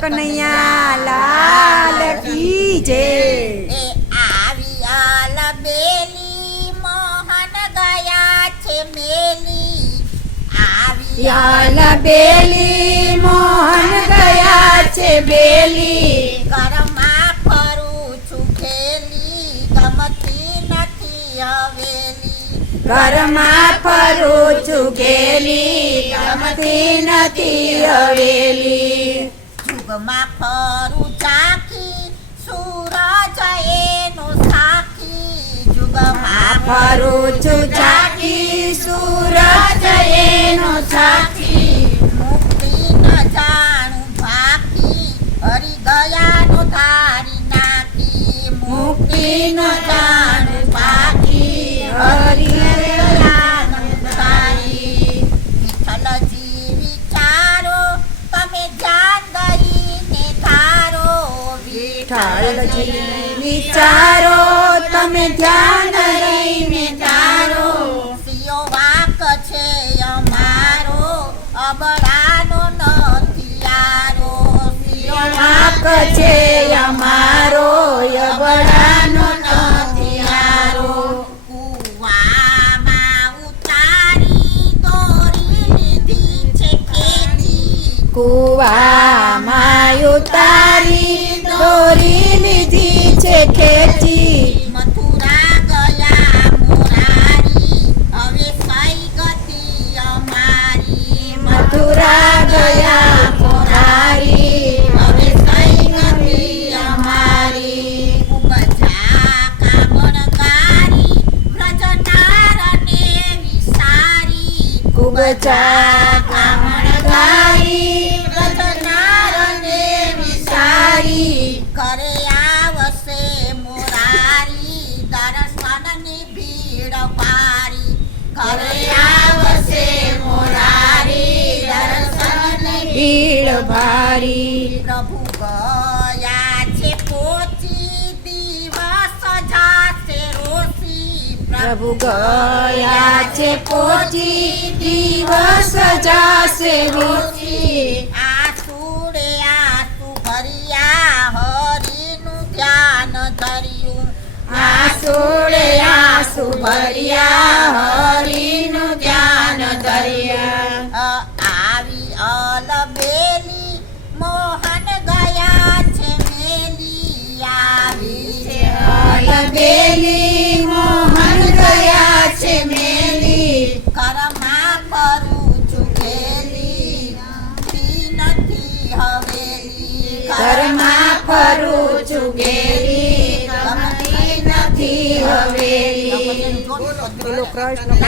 કનૈયા લાલ કી જય। એ આવી આલબેલી મોહન ગયા છે મેલી। આવી આલબેલી મોહન ગયા છે બેલી। ઘરમાં ફરું છું ખેલી ગમતી નથી હવેલી। ઘરમાં ફરું છું ખેલી ગમતી નથી હવેલી। જુગમાં ફરું ચાખી સૂરજ એનો સાખી। જુગમાં ફરું છું ચાકી સૂરજ એનો સાખી। મુક્તિ ન જાણું બાકી હરી ગયાનો ધારી નાખી। મુક્તિ ન જાણું બાકી હરિ ગયાનો ધારી। વિઠ્ઠલજી વિચારો તમે ધ્યાન દઈને ધારો। વિઠ્ઠલજી વિચારો તમે ધ્યાન રહીને ધારો। સિયો વાક છે અમારો અબડાનો નથી યારો। સિયો વાક છે અમારો યબડાનો નથી યારો। કૂવામાં ઉતારી દોરી લીધી છે ખેંચી। કૂવામાં ઉતારી દોરી લીધી છે ખેંચી। મથુરા ગયા મોરારી હવે સઈ ગતિ અમારી। મથુરા ગયા મોરારી હવે સઈ ગતિ અમારી। ઉપજા કામણગારી વ્રજનારને વિસારી। કુબજા કામણગારી વ્રજનારને વિસારી। ઘરે આવશે મોરારી દર્શનની ભીડ ભારી। ઘરે આવશે મોરારી દર્શનની ભીડ ભારી। પ્રભુ ગયા છે પોચી દિવસ જાશે રોશી। પ્રભુ ગયા છે પહોંચી દિવસ જાશે રોશી। આસુડે આસુ ભર્યા હરીનું ધ્યાન ધર્યું। આસુડે આસુ ભર્યા હરિનું ધ્યાન ધર્યા। આવી અલબેલી મોહન ગયા છે મેલી। આવી છે અલબેલી મોહન ગયા છે મેલી। ઘરમાં ફરું છું ખેલી નથી હવેલી। ઘરમાં ફરું છું ગેલી ગમતી નથી હવેલી। બોલો કૃષ્ણ